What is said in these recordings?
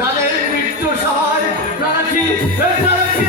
তাদের মৃত্যু সহায় প্রাচী প্রাচী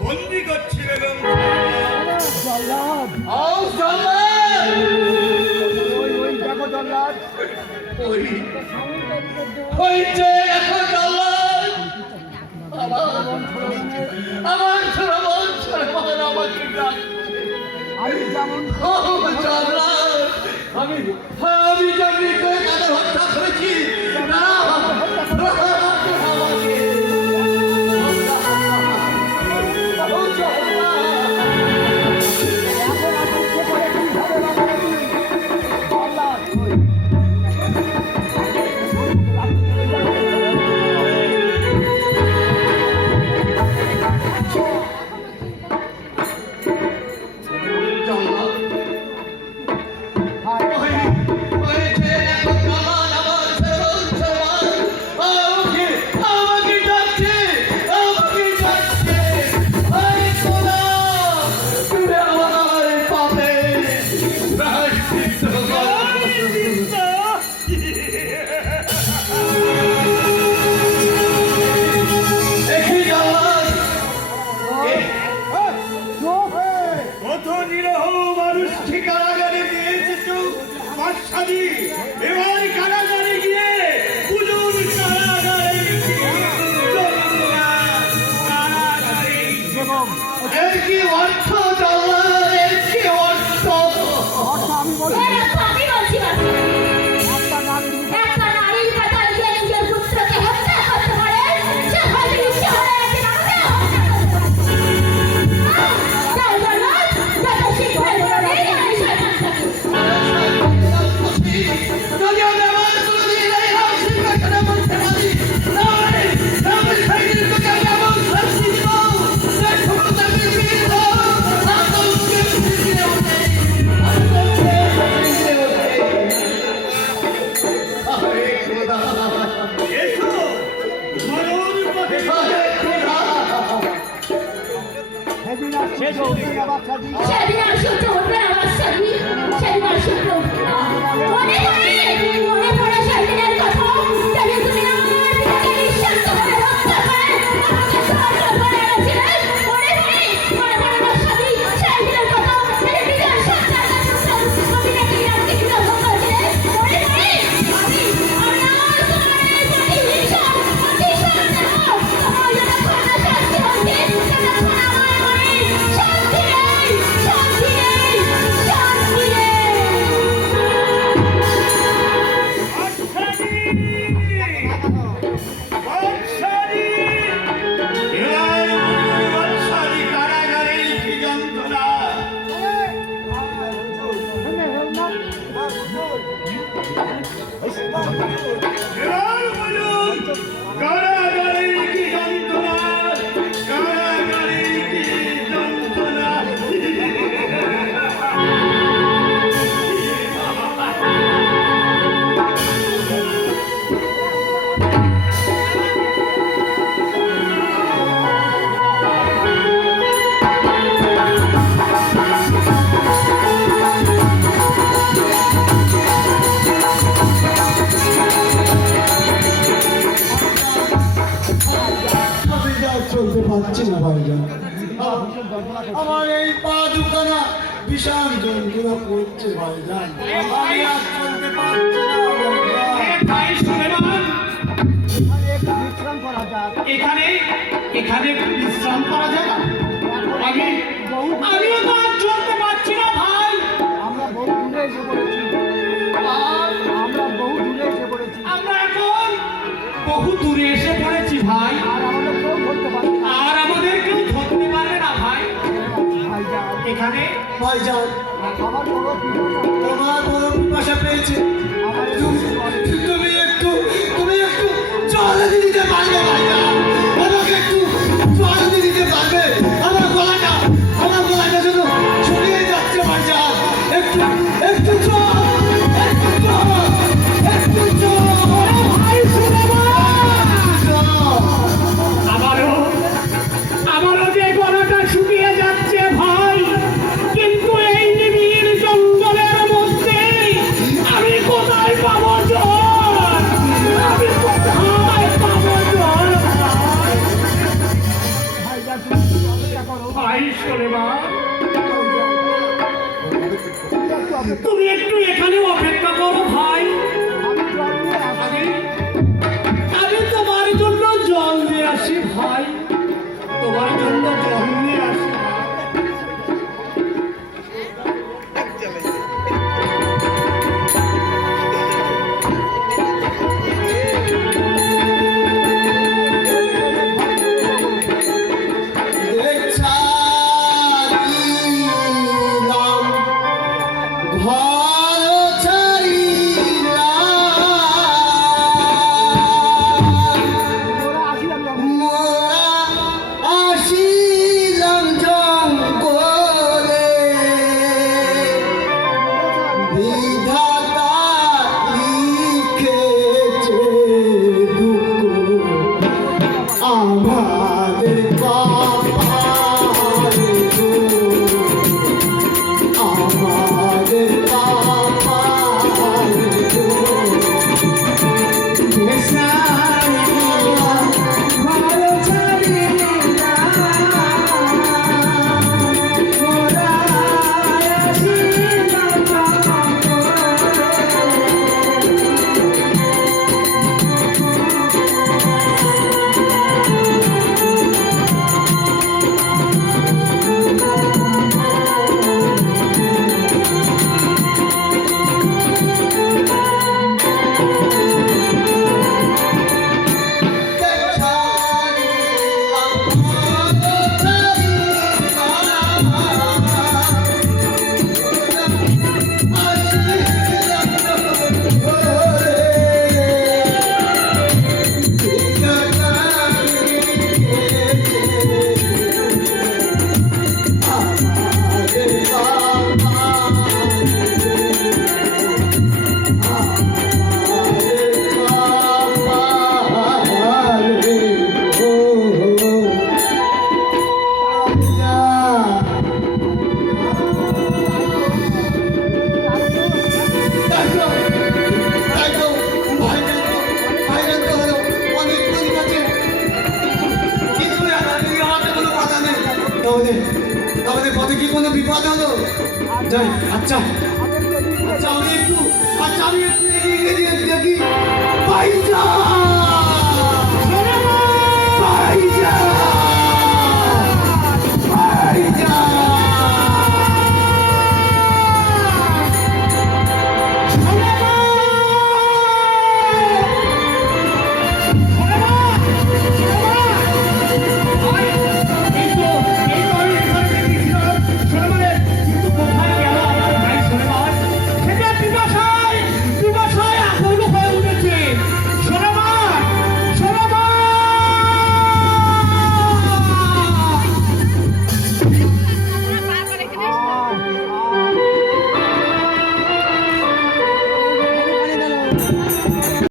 বন্দি করছে বেগম আমার ছোট বোন ছোট বোন আমাকে ডাকছে। আমি যেমন আমি 不是这样说 ভাইজান আমার এই পা দুখানা বিশাল যন্ত্রণা করছে ভাইজান। এখানে এখানে বিশ্রাম করা যায় আগে আমিও তো আর চলতে পারছি না ভাই। আমরা বহু দূরে এসে পড়েছি। আমরা বহু দূরে এসে পড়েছি। আমরা এখন বহু দূরে এসে পড়েছি ভাই। মানে কয়জন আমার বড় পিপাসা পেয়েছে। তুমি একটু এখানে অপেক্ষা করো। Oh Ramadhan. আমাদের আমাদের পথে কি কোনো বিপদ হলো যাই আচ্ছা। আচ্ছা আমি একটু আচ্ছা আমি একটু এগিয়ে দেখি।